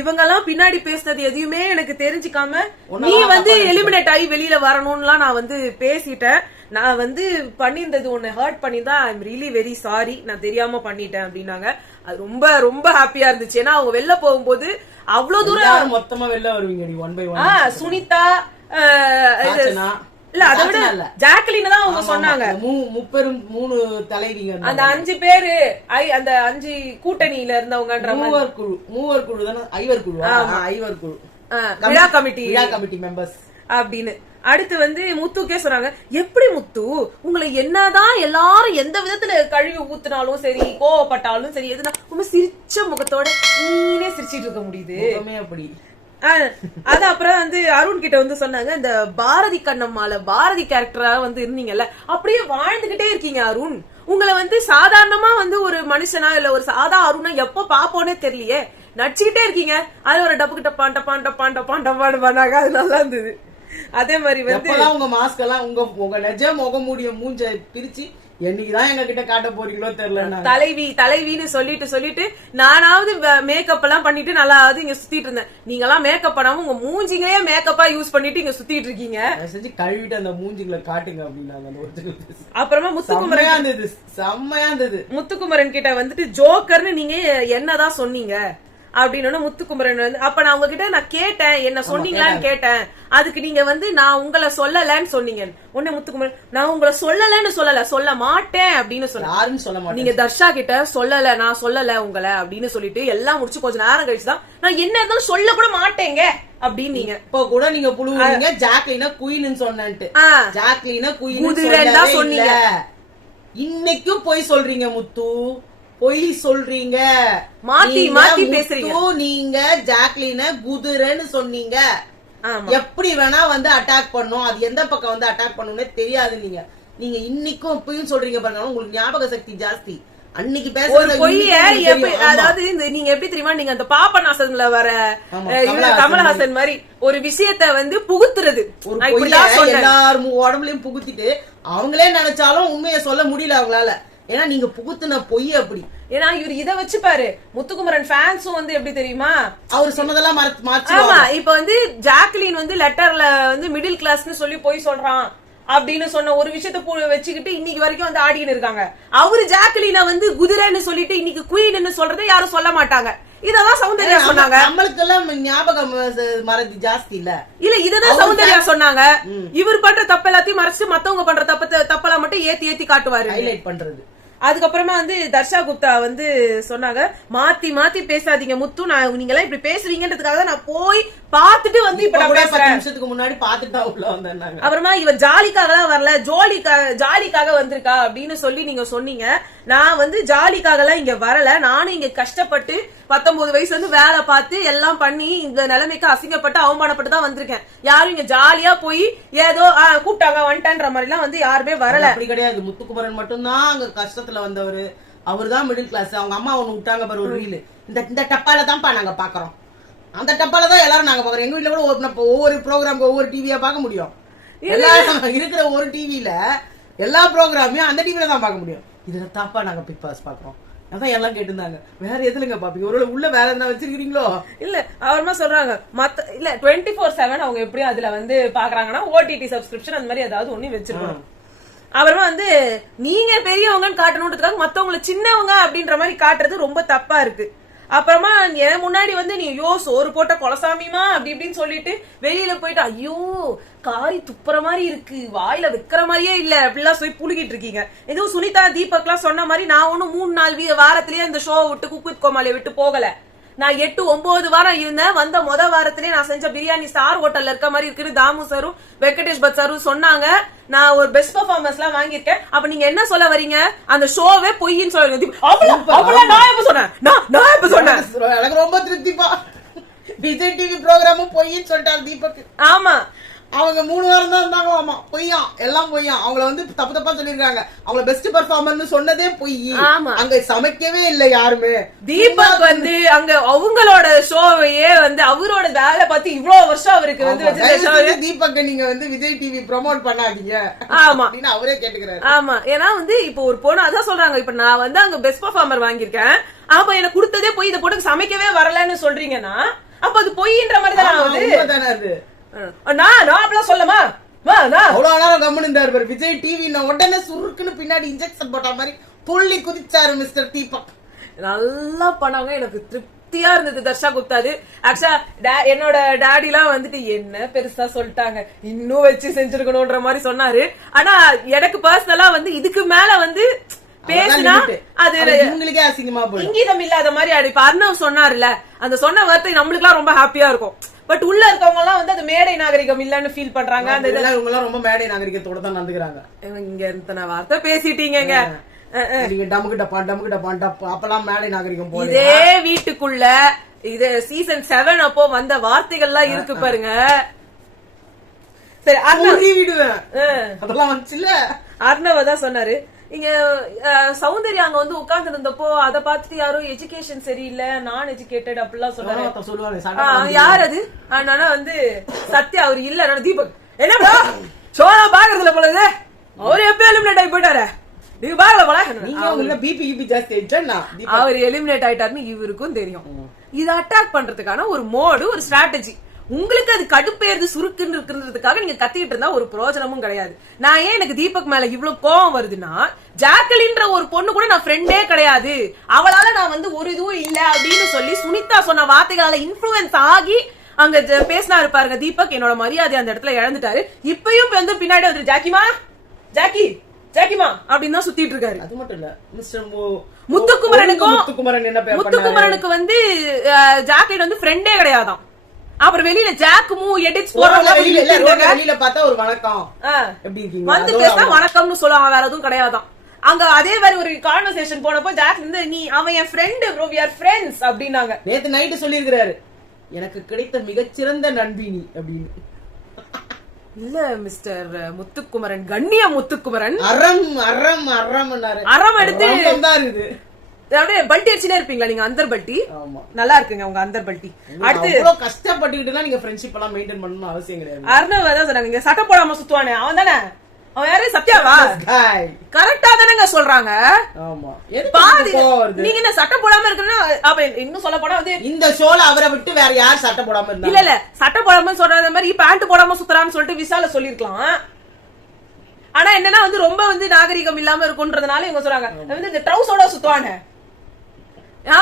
இவங்க எல்லாம் பின்னாடி பேசுனது எதையுமே எனக்கு தெரிஞ்சுக்காம நீ வந்து எலிமினேட் ஆகி வெளியில வரணும்லாம் நான் வந்து பேசிட்டேன். நான் வந்து பண்ணிருந்தது ஒண்ணு ஹர்ட் பண்ணிதான், I am really very sorry, நான் தெரியாம பண்ணிட்டேன் அப்படின்னாங்க. அது ரொம்ப ரொம்ப ஹாப்பியா இருந்துச்சு. ஏன்னா அவங்க வெளில போகும்போது அவ்வளவு தூரம் மொத்தமா வெளில வருவீங்க. சுனிதா இல்ல, அதை விட ஜாக்லின் தான் அவங்க சொன்னாங்க. 3 தலைவிங்க, அந்த 5 பேரு, அந்த 5 கூட்டணியில இருந்தவங்கன்ற மூவர் குழு தானே, ஐவர் குழு விழா கமிட்டி மெம்பர்ஸ் அப்படின்னு. அடுத்து வந்து முத்துக்கே சொன்னாங்க, எப்படி முத்து உங்களை என்னதான் எல்லாரும் எந்த விதத்துல கழுவி ஊத்துனாலும் சரி, கோவப்பட்டாலும் சரி, எதுனா ரொம்ப சிரிச்ச முகத்தோட நீனே சிரிச்சிட்டு இருக்க முடியுது அப்படி. அது அப்புறம் வந்து அருண் கிட்ட வந்து சொன்னாங்க, இந்த பாரதி கண்ணம்மால பாரதி கேரக்டரா வந்து இருந்தீங்கல்ல, அப்படியே வாழ்ந்துகிட்டே இருக்கீங்க அருண். உங்களை வந்து சாதாரணமா வந்து ஒரு மனுஷனா இல்ல ஒரு சாதா அருணா எப்ப பாப்போனே தெரியலையே, நடிச்சுக்கிட்டே இருக்கீங்க. அது ஒரு டப்புக்கு டப்பான் டப்பான் டப்பான் டப்பான் டப்பான் பண்ணாங்க. அது நல்லா இருந்தது. அதே மாதிரி வந்து உங்க மாஸ்க் எல்லாம் உங்க நிஜ முக மூடிய மூஞ்ச பிரிச்சு என்னைக்குதான் எங்க கிட்ட காட்ட போறீங்களோ தெரியல. தலைவின்னு சொல்லிட்டு நானாவது மேக்கப் எல்லாம் பண்ணிட்டு நல்லாவது இங்க சுத்திட்டு இருந்தேன். நீங்க எல்லாம் மேக்கப் பண்ணாம உங்க மூஞ்சிங்களே மேக்கப்பா யூஸ் பண்ணிட்டு இங்க சுத்திட்டு இருக்கீங்க. செஞ்சு கழுவிட்டு அந்த மூஞ்சிங்களை காட்டுங்க அப்படின்னாங்க. அப்புறமா முத்துக்குமரன் செம்மையா இருந்தது. முத்துக்குமரன் கிட்ட வந்துட்டு ஜோக்கர்னு நீங்க என்னதான் சொன்னீங்க அப்படின்னு முத்துக்குமரன் வந்து, அப்ப நான் உங்ககிட்ட நான் கேட்டேன், என்ன சொன்னீங்களான்னு கேட்டேன். அதுக்கு நீங்க வந்து நான் உங்களை சொல்லலன்னு சொன்னீங்க. உடனே முத்துக்குமரன், நான் உங்களை சொல்லலன்னு சொல்ல மாட்டேன் அப்படின்னு சொன்னேன். நீங்க தர்ஷா கிட்ட சொல்லல, நான் சொல்லல உங்களை அப்படின்னு சொல்லிட்டு எல்லாம் முடிச்சு கொஞ்ச நேரம் கழிச்சுதான் நான் என்ன இருந்தாலும் சொல்ல கூட மாட்டேங்க அப்படின்னு நீங்க இப்போ கூட நீங்க புழுவுறீங்க. ஜாக்லினா குயின்னு சொன்னேன்ட்டு. ஜாக்லினா குயின் சொன்னீங்க. இன்னைக்கும் போய் சொல்றீங்க முத்து, பொய் சொல்றீங்க, மாத்தி பேசுறீங்க. நீங்க ஜாக்லின குதிரைன்னு சொன்னீங்க. எப்படி வேணா வந்து அட்டாக் பண்ணும், அது எந்த பக்கம் வந்து அட்டாக் பண்ணும்னே தெரியாது. நீங்க இன்னைக்கும் இப்பயும் சொல்றீங்க பாருங்க. உங்களுக்கு ஞாபக சக்தி ஜாஸ்தி. அன்னைக்கு பேசுறது பொய்ய அதாவது நீங்க எப்படி தெரியுமா, நீங்க அந்த பாபநாசன்ல வர கமலஹாசன் மாதிரி ஒரு விஷயத்த வந்து புகுத்துறது, எல்லாரும் உடம்புலயும் புகுத்திட்டு அவங்களே நினைச்சாலும் உண்மையை சொல்ல முடியல அவங்களால. ஏன்னா நீங்க புகுத்துன பொய் அப்படி. ஏன்னா இவர் இத வச்சு பாரு, முத்துக்குமரன் ஃபேன்ஸும் வந்து எப்படி தெரியுமா, அவர் சொன்னதெல்லாம் ஆமா இப்ப வந்து ஜாக்லின் வந்து லெட்டர்ல வந்து மிடில் கிளாஸ்னு சொல்லி போய் சொல்றான் அப்படின்னு சொன்ன ஒரு விஷயத்த வச்சுக்கிட்டு இன்னைக்கு வரைக்கும் வந்து ஆடின்னு இருக்காங்க. அவரு ஜாக்லின வந்து குதிரைன்னு சொல்லிட்டு இன்னைக்கு குயின்னு சொல்றதை யாரும் சொல்ல மாட்டாங்க. இததான் சௌந்தர்யா சொன்னாங்க. நம்மளுக்கு எல்லாம் ஞாபகம் மறதி ஜாஸ்தி இல்ல. இததான் சௌந்தர்யா சொன்னாங்க. இவர் பண்ற தப்பு எல்லாத்தையும் மறைச்சு மத்தவங்க பண்ற தப்பெல்லாம் மட்டும் ஏத்தி காட்டுவாரு, ஹைலைட் பண்றது. அதுக்கப்புறமா வந்து தர்ஷா குப்தா வந்து சொன்னாங்க, மாத்தி பேசாதீங்க முத்து, நான் நீங்க எல்லாம் இப்படி பேசுறீங்கன்றதுக்காக நான் போய் பாத்துட்டு வந்து இப்ப நான் பேசுறேன். நிமிஷத்துக்கு முன்னாடி பாத்துட்டு தான் உள்ள வந்தாங்க. அப்புறமா இவ ஜாலிக்காக வரல, ஜாலிக்காக வந்திருக்கா அப்படின்னு சொல்லி நீங்க சொன்னீங்க. நான் வந்து ஜாலிக்காக எல்லாம் இங்க வரல, நானும் இங்க கஷ்டப்பட்டு 19 வயசு வந்து வேலை பார்த்து எல்லாம் பண்ணி இந்த நிலைமைக்கு அசிங்கப்பட்டு அவமானப்பட்டு தான் வந்திருக்கேன். யாரும் இங்க ஜாலியா போய் ஏதோ கூப்பிட்டாங்க வந்துட்டேன்ற மாதிரி எல்லாம் வந்து யாருமே வரல. அப்படி கிடையாது. முத்துக்குமரன் மட்டும்தான் அங்க கஷ்டத்துல வந்தவரு. அவருதான் மிடில் கிளாஸ். அவங்க அம்மா ஒண்ணு விட்டாங்க பாரு ஒரு ரீல், இந்த டப்பால தான்ப்பா நாங்க பாக்குறோம், அந்த டப்பால தான் எல்லாரும் நாங்க பாக்குறோம். எங்க வீட்டுல கூட ஒவ்வொரு ப்ரோக்ராம் ஒவ்வொரு டிவியா பார்க்க முடியும். இருக்கிற ஒரு டிவில எல்லா ப்ரோக்ராமையும் அந்த டிவில தான் பார்க்க முடியும். இதுல தாப்பா நாங்க பிக் பாஸ் பாக்குறோம். அதான் எல்லாம் கேட்டிருந்தாங்க, வேற எதுலங்க பாப்பீங்க, ஒரு உள்ள வேற என்ன வச்சிருக்கீங்களோ இல்ல. அவருமா சொல்றாங்க மத்த இல்ல 24/7 அவங்க எப்படியும் அதுல வந்து பாக்குறாங்கன்னா ஓடிடி சப்ஸ்கிரிப்ஷன் அந்த மாதிரி ஏதாவது ஒண்ணு வச்சிருக்கணும். அப்புறமா வந்து நீங்க பெரியவங்கன்னு காட்டணுன்றதுக்காக மத்தவங்களை சின்னவங்க அப்படின்ற மாதிரி காட்டுறது ரொம்ப தப்பா இருக்கு. அப்புறமா என் முன்னாடி வந்து நீ ஐயோ சோறு போட்ட கொலசாமிமா அப்படி இப்படின்னு சொல்லிட்டு வெளியில போயிட்டு ஐயோ காரி துப்புற மாதிரி இருக்கு, வாயில வைக்கிற மாதிரியே இல்ல அப்படிலாம் சொல்லி புழுகிட்டு இருக்கீங்க. எதுவும் சுனிதா தீபக் எல்லாம் சொன்ன மாதிரி நான் ஒன்னும் 3-4 வாரத்திலேயே இந்த ஷோ விட்டு குக் வித் கோமாளியை விட்டு போகல. நான் 8-9 வாரம் இருந்தேன். வந்த வாரத்திலே நான் செஞ்ச பிரியாணி ஸ்டார் ஹோட்டல்ல இருக்க மாதிரி இருக்குன்னு தாமு சாரும் வெங்கடேஷ் பட் சாரும் சொன்னாங்க. நான் ஒரு பெஸ்ட் பெர்ஃபார்மன்ஸ் எல்லாம் வாங்கியிருக்கேன். அப்ப நீங்க என்ன சொல்ல வரீங்க, அந்த ஷோவே பொய்ன்னு சொல்லுங்க. நான் எப்ப சொன்னேன் எனக்கு ரொம்ப திருப்திப்பா. விஜய் டிவி ப்ரோக்ராமும் பொய்ன்னு சொல்லிட்டாரு தீபக். ஆமா அவங்க 3 வாரம் தான் இருந்தாங்க. ஆமா பொய்யா, எல்லாம் பொய்யா. அவங்கள வந்து தப்பா சொல்லிருக்காங்க. அவங்கள பெஸ்ட் பெர்ஃபார்மர்னு சொன்னதே பொய். அங்க சமைக்கவே இல்ல யாருமே. தீபக் வந்து அங்க அவங்களோட ஷோவையே வந்து அவரோட வேலை பார்த்து இவ்வளவு வருஷம் அவருக்கு வந்து தீபக் நீங்க வந்து விஜய் டிவி ப்ரோமோட் பண்ணாதீங்க. ஆமா அப்படின்னு அவரே கேட்டுக்கிறாரு. ஆமா ஏன்னா வந்து இப்போ ஒரு பொண்ணு அதான் சொல்றாங்க, இப்ப நான் வந்து அங்க பெஸ்ட் பெர்ஃபார்மர் வாங்கியிருக்கேன், அப்ப எனக்கு கொடுத்ததே பொய், இதை போட்டு சமைக்கவே வரலன்னு சொல்றீங்கன்னா அப்ப அது பொய்ன்ற மாதிரி தானே ஆகுது. நான் சொல்லமா அவ்வளவு நேரம் கம்முன்னு இருந்தாரு. விஜய் டிவி உடனே சுருக்குன்னு பின்னாடி இன்ஜெக்ஷன் போட்ட மாதிரி துள்ளி குதிச்சாரு மிஸ்டர் தீபக். நல்லா பண்ணாங்க, எனக்கு திருப்தியா இருந்தது. தர்ஷா குப்தாது ஆக்சுவலா என்னோட டாடி எல்லாம் வந்துட்டு என்ன பெருசா சொல்லிட்டாங்க, இன்னும் வச்சு செஞ்சிருக்கணும்ன்ற மாதிரி சொன்னாரு. ஆனா எனக்கு பர்சனலா வந்து இதுக்கு மேல வந்து பேசினா அது உங்களுக்கே அசிங்கமா போய் இங்கீதம் இல்லாத மாதிரி இப்ப அர்ணவ் சொன்னாருல, அந்த சொன்ன வார்த்தை நம்மளுக்கு எல்லாம் ரொம்ப ஹாப்பியா இருக்கும். பட் உள்ள இருக்கவங்க எல்லாம் வந்து அது மேடை நாகரிகம் இல்லன்னு ஃபீல் பண்றாங்க. அந்த இவங்க எல்லாம் ரொம்ப மேடை நாகரிகத்தோட தான் நடந்துக்கிறாங்க. இங்க இத்தனை வார்த்தை பேசிட்டீங்க. அப்பெல்லாம் மேடை நாகரிகம் போல. இதே வீட்டுக்குள்ள இது சீசன் 7 அப்போ வந்த வார்த்தைகள்லாம் இருக்கு பாருங்க. சரி விடுவேன் அதெல்லாம் வந்துச்சுல்ல. அர்ணவ தான் சொன்னாரு, இங்க சௌந்தர்யா அங்க வந்து உட்கார்ந்து இருந்தப்போ அத பார்த்துட்டு யாரும் எஜுகேஷன் சரியில்லை, நான் எஜுகேட்டட் அப்படிலாம் சொன்னாங்க. யார் அது? ஆனா வந்து சத்யா அவர் இல்ல, தீபக் என்ன சோழா பாக்குறதுல போல அவரு எப்ப எலிமினேட் ஆகி போயிட்டாரு. நீங்க பாக்கல போல, அவர் எலிமினேட் ஆயிட்டாருன்னு இவருக்கும் தெரியும். இது அட்டாக் பண்றதுக்கான ஒரு மோடு, ஒரு ஸ்ட்ராட்டஜி. உங்களுக்கு அது கடுப்பேறது சுருக்குன்னு இருக்குன்றதுக்காக நீங்க கத்திக்கிட்டு இருந்தா ஒரு பிரயோஜனமும் கிடையாது. நான் ஏன் எனக்கு தீபக் மேல இவ்வளவு கோவம் வருதுன்னா, ஜாக்கலின்ற ஒரு பொண்ணு கூட நான் ஃப்ரெண்டே கிடையாது, அவளால நான் வந்து ஒரு இதுவும் இல்ல அப்படின்னு சொல்லி சுனிதா சொன்ன வார்த்தைகளால இன்ஃபுளுன்ஸ் ஆகி அங்க பேசினாரு பாருங்க தீபக். என்னோட மரியாதை அந்த இடத்துல இழந்துட்டாரு. இப்பயும் வந்து பின்னாடி வந்து ஜாக்கிமா ஜாக்கிமா அப்படின்னு தான் சுத்திட்டு இருக்காரு. அது மட்டும் இல்ல, மிஸ்டர் முத்துக்குமரனுக்கு வந்து ஜாக்கலின் வந்து ஃப்ரெண்டே கிடையாதாம். அப்புறம் வெளியில ஜாக்குமு எடிட்ஸ் போறாங்க, வெளியில பார்த்தா ஒரு வணக்கம் எப்படி இருக்கீங்க வந்து பேசினா வணக்கம்னு சொல்லுவாங்க, வேற எதுவும் கிடையாதான். அங்க அதே மாதிரி ஒரு கான்வர்சேஷன் போனப்போ ஜாக் வந்து நீ அவன் என் friend bro, we are friends அப்படினாங்க. நேத்து நைட் சொல்லியிருக்காரு, எனக்கு கிடைத்த மிகச்சிறந்த நண்பினி அப்படின்னு. இல்ல மிஸ்டர் முத்துக்குமரன், கண்ணிய முத்துக்குமரன் அறம் அறம் அறம் அறம் எடுத்து இருக்குது. அப்படியே பல்ட்டி அடிச்சுனே இருப்பீங்களா நீங்க? அந்தர் பல்ட்டி நல்லா இருக்குங்க உங்க அந்தர் பல்ட்டி. அடுத்து கஷ்டப்பட்டுக்கிட்டு நீங்க ஃப்ரெண்ட்ஷிப் எல்லாம் மெயின்டைன் பண்ணணும் அவசியம் கிடையாது. அர்ணவ் தான் சொன்னாங்க, இங்க சட்டை போடாம சுத்துவானே அவன் தானே? அவன் யாரு? சத்யாவா? கரெக்டா தானங்க சொல்றாங்க. நீங்க என்ன சட்டை போடாம இருக்குன்னா அப்ப இன்னும் சொல்ல போனா வந்து இந்த ஷோல அவரை விட்டு வேற யார் சட்டை போடாம இருந்தா? இல்ல சட்டை போடாம சொல்ற மாதிரி பேண்ட் போடாம சுத்துறான்னு சொல்லிட்டு விஷால சொல்லிருக்கலாம். ஆனா என்னன்னா வந்து ரொம்ப வந்து நாகரிகம் இல்லாம இருக்கும்ன்றதுனால இவங்க சொல்றாங்க வந்து இந்த ட்ரவுஸோட சுத்துவானே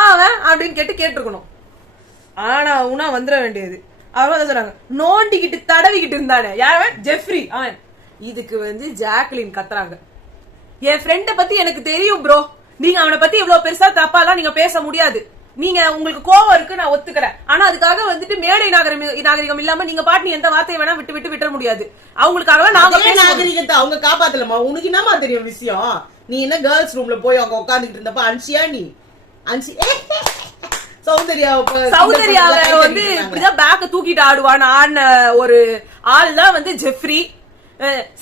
அவன் அப்படின்னு கேட்டிருக்கணும். ஆனா உனா வந்துட வேண்டியது. அவன் சொல்றாங்க நோண்டிக்கிட்டு தடவிக்கிட்டு இருந்தானே யாரவன்? ஜெஃப்ரி. அவன் இதுக்கு வந்து ஜாக்லின் கத்துறாங்க, என் ஃப்ரெண்ட பத்தி எனக்கு தெரியும் ப்ரோ, நீங்க அவனை பத்தி இவ்வளவு பெருசா தப்பாலாம் நீங்க பேச முடியாது, நீங்க உங்களுக்கு கோவம் இருக்கு நான் ஒத்துக்கிறேன், ஆனா அதுக்காக வந்துட்டு மேடை நாகரிகம் இல்லாம நீங்க பாட்டு எந்த வார்த்தையை வேணா விட்டு விட முடியாது. அவங்களுக்காக நாகரிகத்தை அவங்க காப்பாத்தலமா? உனக்கு என்னமா தெரியும் விஷயம்? நீ என்ன கேர்ள்ஸ் ரூம்ல போய் அவங்க உட்காந்துக்கிட்டு இருந்தப்ப அன்சியா நீ சௌந்தர்யாவை வந்து இப்படிதான் பேக்க தூக்கிட்டு ஆடுவான் ஆன ஒரு ஆள் தான் வந்து ஜெஃப்ரி.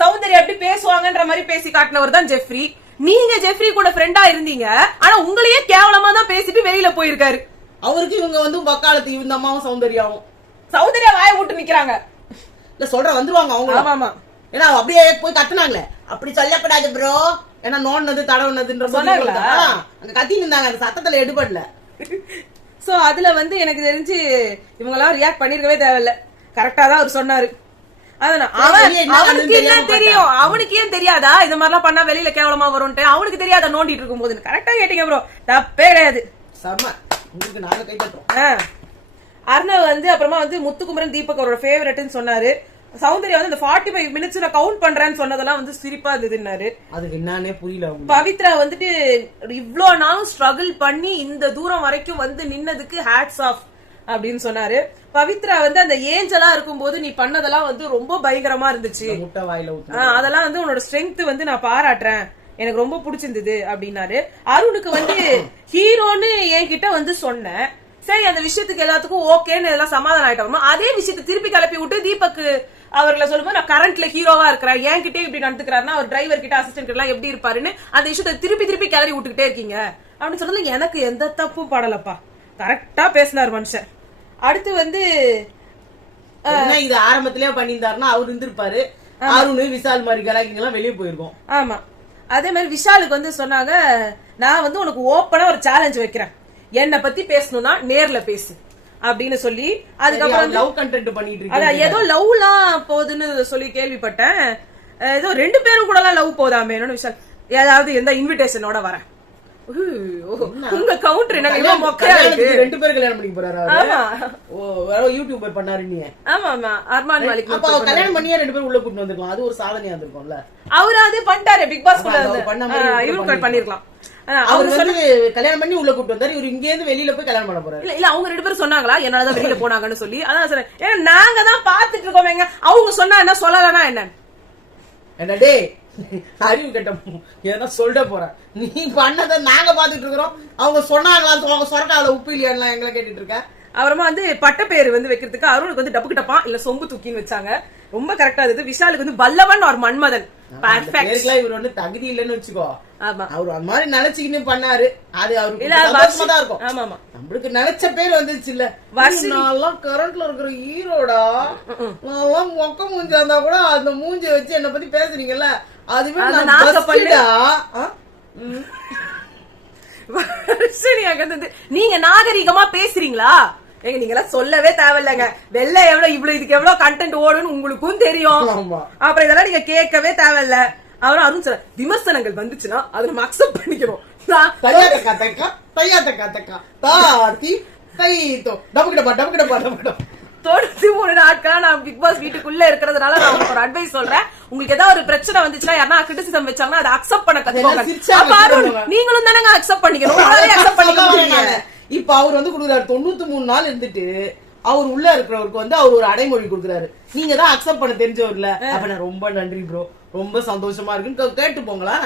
சௌந்தர்யா எப்படி பேசுவாங்கன்ற மாதிரி பேசி காட்டினவர் தான் ஜெஃப்ரி. நீங்க ஜெஃப்ரி கூட ஃப்ரெண்டா இருந்தீங்க, ஆனா உங்களையே கேவலமா தான் பேசிட்டு வெளியில போயிருக்காரு. அவருக்கு இவங்க வந்து வக்காலத்து இந்த அம்மாவும் சௌந்தர்யா வாயை விட்டு நிக்கிறாங்க. இல்ல சொல்ற வந்துருவாங்க அவங்க. ஆமா, ஏன்னா அப்படியே போய் கத்துனாங்களே, அப்படி சொல்லப்படாது ப்ரோ, ஏன்னா நோண்டது தடவுனதுன்ற சொன்னாங்களா அங்க கத்தி நின்றாங்க, அந்த சத்தத்துல எடுபடல. சோ அதுல வந்து எனக்கு தெரிஞ்சு இவங்க எல்லாம் ரியாக்ட் பண்ணிருக்கவே தேவையில்ல, கரெக்டா தான் அவர் சொன்னாரு. அவனுக்கு என்ன தெரியும்? அவனுக்கு ஏன் தெரியாதா இந்த மாதிரி எல்லாம் பண்ணா வெளியில கேவலமா வரும்ட்டு? அவனுக்கு தெரியாதா நோண்டிட்டு இருக்கும் போது? கரெக்டா கேட்டீங்க ப்ரோ, தப்பே கிடையாது. அர்ணவ் வந்து அப்புறமா வந்து முத்துக்குமரன் தீபக் அவரோட ஃபேவரட்னு சொன்னாரு. சௌந்தர்யா வந்து இந்த 45 மினிட்ஸ் நான் கவுண்ட் பண்றேன்னு சொன்னதெல்லாம் வந்து சிரிப்பா இருந்ததுன்னாரு. அதுக்கு என்னன்னே புரியல. பவித்ரா வந்துட்டு இவ்ளோ நாளும் ஸ்ட்ரகிள் பண்ணி இந்த தூரம் வரைக்கும் வந்து நின்னதுக்கு ஹேட்ஸ் ஆஃப் அப்படின்னு சொன்னாரு. பவித்ரா வந்து அந்த ஏஞ்சலா இருக்கும் போது நீ பண்ணதெல்லாம் வந்து ரொம்ப பயங்கரமா இருந்துச்சு, அதெல்லாம் வந்து உன்னோட ஸ்ட்ரென்த் வந்து நான் பாராட்டுறேன், எனக்கு ரொம்ப பிடிச்சிருந்தது அப்படின்னாரு. அருணுக்கு வந்து ஹீரோன்னு என்கிட்ட வந்து சொன்னேன், சரி அந்த விஷயத்துக்கு எல்லாத்துக்கும் ஓகேன்னு எல்லாம் சமாதானம் ஆயிட்டோம். அதே விஷயத்தை திருப்பி கிளப்பி விட்டு தீபக் அவர்களை சொல்லும்போது நான் கரண்ட்ல ஹீரோவா இருக்கிறேன், என்கிட்டே இப்படி நடந்துக்கிறாருன்னா அவர் டிரைவர் கிட்ட அசிஸ்டன்ட் எல்லாம் எப்படி இருப்பாருன்னு அந்த விஷயத்தை திருப்பி கிளறி விட்டுக்கிட்டே இருக்கீங்க அப்படின்னு சொன்னதுல எனக்கு எந்த தப்பும் படலப்பா. கரெக்டா பேசினார் மனுஷன். அடுத்து வந்து இது ஆரம்பத்திலே பண்ணியிருந்தாருன்னா அவர் இருந்திருப்பாரு, அருண் விஷால் மாதிரி கலாக்கிங்கெல்லாம் வெளியே போயிருக்கோம். ஆமா, அதே மாதிரி விஷாலுக்கு வந்து சொன்னாங்க, நான் வந்து உனக்கு ஓப்பனா ஒரு சேலஞ்ச் வைக்கிறேன், என்னை பத்தி பேசணும்னா நேர்ல பேசு அப்படின்னு சொல்லி அதுக்கப்புறம் லவ் கண்டென்ட் பண்ணிட்டு இருக்கேன். ஏதோ லவ்லாம் போகுதுன்னு சொல்லி கேள்விப்பட்டேன், ஏதோ 2 பேரும் கூட எல்லாம் லவ் போதாமே விஷால், ஏதாவது எந்த இன்விடேஷனோட வரேன். உங்க கவுண்டர் என்ன 2 பேரும் கல்யாணம் பண்ணி போறாரு. ஆமா, யூடியூபர் பண்ணாரு நீ. ஆமா, அர்மான் மாலிக் அப்ப கல்யாணம் பண்ணியே 2 பேரும் உள்ள கூட்டி வந்திருக்கலாம், அது ஒரு சாதனையா இருந்திருக்கும்ல. அவரு அது பண்ணிட்டாரு, பிக் பாஸ் குள்ள இவரு பண்ணிருக்கலாம். அவர் வந்து கல்யாணம் பண்ணி உள்ள கூட்டி வந்தாரு, இவரு இங்க இருந்து வெளியில போய் கல்யாணம் பண்ண போறாரு. இல்ல அவங்க 2 பேரும் சொன்னாங்களா என்னாலதான் வெளியில போனாங்கன்னு சொல்லி? அதான் சொல்றேன், ஏன்னா நாங்க தான் பாத்துட்டு இருக்கோம், அவங்க சொன்னா என்ன சொல்லலன்னா என்ன டே அறிவு கட்டம் ஏன்னா சொல்ல போறேன், நீ பண்ணத நாங்க பாத்துட்டு இருக்கிறோம், அவங்க சொன்னாங்களா அவங்க சொரக்கால உப்பு இல்லையா எங்களை கேட்டுட்டு இருக்க. அப்புறமா வந்து பட்ட பேரு வந்து வைக்கிறதுக்கு அருணுக்கு வந்து டப்புக்கு டப்பா இல்ல சொம்பு தூக்கின்னு வச்சாங்க. ரொம்ப கரெக்டா இருந்தது. விஷாலுக்கு வந்து பல்லவன் ஒரு மன்மதன். இவர் வந்து தகுதி இல்லன்னு வச்சுக்கோ. அவரு அந்த மாதிரி நினைச்சுக்கின்னு பண்ணாரு. அது அவருக்கு சந்தோஷமா தான் இருக்கும். ஆமா ஆமா, நம்மளுக்கு நினைச்ச பேர் வந்துச்சு இல்ல. நான் கரண்ட்ல இருக்கிற ஹீரோடா, நான் மொக்க மூஞ்சி இருந்தா கூட அந்த மூஞ்சி வச்சு என்ன பத்தி பேசுறீங்கல்ல, அதுவே நீங்க நாகரிகமா பேசுறீங்களா? எங்க நீங்க எல்லாம் சொல்லவே தேவையில்லைங்க. வெள்ளை எவ்வளவு இவ்வளவு இதுக்கு எவ்வளவு கண்டென்ட் ஓடுன்னு உங்களுக்கும் தெரியும். அப்புறம் இதெல்லாம் நீங்க கேட்கவே தேவையில்ல. அவரும் அருண் சார் விமர்சனங்கள் வந்துச்சுன்னா அதை நம்ம அக்செப்ட் பண்ணிக்கிறோம். தொடர்ந்து 3 நாட்களா நான் பிக் பாஸ் வீட்டுக்குள்ள இருக்கிறதுனால நான் உங்களுக்கு ஒரு அட்வைஸ் சொல்றேன். உங்களுக்கு ஏதாவது ஒரு பிரச்சனை வந்துச்சுன்னா யாரா கிரிட்டிசிசம் வச்சாங்கன்னா அதை அக்செப்ட் பண்ண கத்துக்கோங்க. நீங்களும் தானே அக்செப்ட் பண்ணிக்கணும். இப்ப அவர் வந்து கொடுக்குறாரு 93 நாள் இருந்துட்டு அவர் உள்ள இருக்கிறவருக்கு வந்து அவர் ஒரு அடைமொழி கொடுக்குறாரு. நீங்க தான் அக்செப்ட் பண்ண தெரிஞ்சவர்ல. அப்ப நான் ரொம்ப நன்றி ப்ரோ, ரொம்ப சந்தோஷமா இருக்குன்னு கேட்டு போங்களா.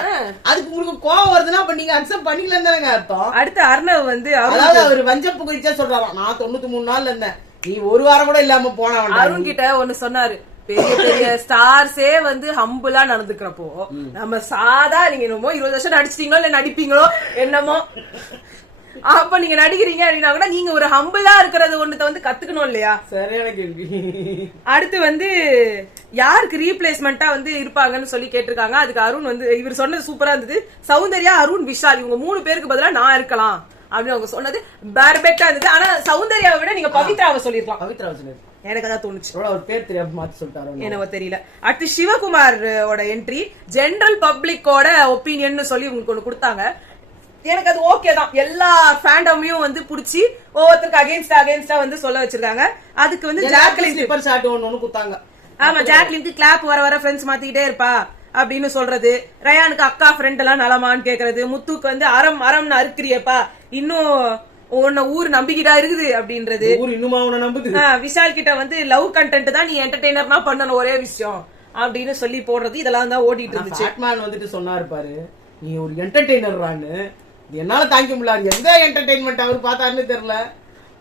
அதுக்கு உங்களுக்கு கோவம் வருதுன்னா அப்ப நீங்க அக்செப்ட் பண்ணிக்கலன்னு தானங்க அர்த்தம். அடுத்து அர்ணவ் வந்து அதாவது அவர் வஞ்சப்பு குறிச்சா சொல்றாராம், நான் 93 நாள்ல இருந்தேன், நீ ஒரு வாரம் கூட இல்லாம போன. அருண் கிட்ட ஒண்ணு சொன்னாரு, பெரிய பெரிய ஸ்டார்ஸே வந்து ஹம்புலா நடந்துக்கிறப்போ நம்ம சாதா நீங்க என்னமோ 20 வருஷம் நடிச்சிட்டீங்களோ இல்ல நடிப்பீங்களோ என்னமோ, அப்ப நீங்க நடிக்கிறீங்க அப்படின்னா கூட நீங்க ஒரு ஹம்பிளா இருக்கிறது ஒண்ணுத்த வந்து கத்துக்கணும் இல்லையா? சரியான கேள்வி. அடுத்து வந்து யாருக்கு ரீப்ளேஸ்மெண்டா வந்து இருப்பாங்கன்னு சொல்லி கேட்டிருக்காங்க. அதுக்கு அருண் வந்து இவர் சொன்னது சூப்பரா இருந்தது. சௌந்தர்யா, அருண், விஷால் இவங்க 3 பேருக்கு பதிலா நான் இருக்கலாம் அப்படின்னு அவங்க சொன்னது பெர்பெக்டா இருந்தது. ஆனா சௌந்தர்யாவை விட நீங்க பவித்ராவை சொல்லிருக்கலாம். பவித்ரா சொன்னது எனக்கு அதான் தோணுச்சு. அவர் பேர் தெரியாம மாத்தி சொல்லிட்டாரு, எனக்கு தெரியல. அடுத்து சிவகுமாரோட என்ட்ரி ஜெனரல் பப்ளிக்கோட ஒப்பீனியன் சொல்லி உங்களுக்கு ஒண்ணு கொடுத்தாங்க. எனக்கு அது ஓகே தான். எல்லா ஃபேண்டமையும் வந்து புடிச்சு ஒவ்வொருத்தருக்கு அகைன்ஸ்டா வந்து சொல்ல வச்சிருக்காங்க. அதுக்கு வந்து ஜாக்லின் ஸ்லிப்பர் ஷாட் ஒன்னு குத்தாங்க. ஆமா, ஜாக்லினுக்கு கிளாப் வர ஃப்ரெண்ட்ஸ் மாத்திக்கிட்டே இருப்பா அப்படின்னு சொல்றது, ரயானுக்கு அக்கா ஃப்ரெண்ட் எல்லாம் நலமான்னு கேக்குறது, முத்துக்கு வந்து அறம்னு அறுக்கிறியப்பா இன்னும் உன்ன ஊர் நம்பிக்கிட்டா இருக்குது அப்படின்றது, விஷால் கிட்ட வந்து லவ் கண்டென்ட் தான் நீ என்டர்டெய்னர்னா பண்ணணும் ஒரே விஷயம் அப்படின்னு சொல்லி போடுறது, இதெல்லாம் தான் ஓடிட்டு இருந்துச்சு. வந்துட்டு சொன்னாரு பாரு, நீ ஒரு என்டர்டெய்னர்ரான்னு, என்னால தாங்க முடியல. எந்த என்டர்டெயின்மெண்ட் அவர் பார்த்தாருன்னு தெரியல,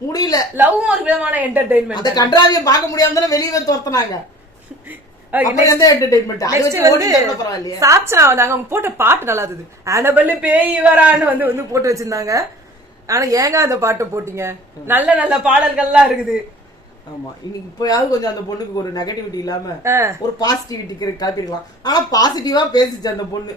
முடியல. லவ் ஒரு விதமான என்டர்டெயின்மெண்ட். அந்த கன்றாவிய பார்க்க முடியாம தானே வெளியவே துரத்துனாங்க. எந்த என்டர்டெயின்மெண்ட் சாட்சனா வந்தாங்க, அவங்க போட்ட பாட்டு நல்லா இருந்தது. அனபல்லு பேய் வரான்னு வந்து போட்டு வச்சிருந்தாங்க. ஆனா ஏங்க அந்த பாட்டை போட்டீங்க? நல்ல நல்ல பாடல்கள்லாம் இருக்குது. ஆமா, இன்னைக்கு இப்பயாவது கொஞ்சம் அந்த பொண்ணுக்கு ஒரு நெகட்டிவிட்டி இல்லாம ஒரு பாசிட்டிவிட்டி காட்டிருக்கலாம். ஆனா பாசிட்டிவா பேசிச்சு அந்த பொண்ணு.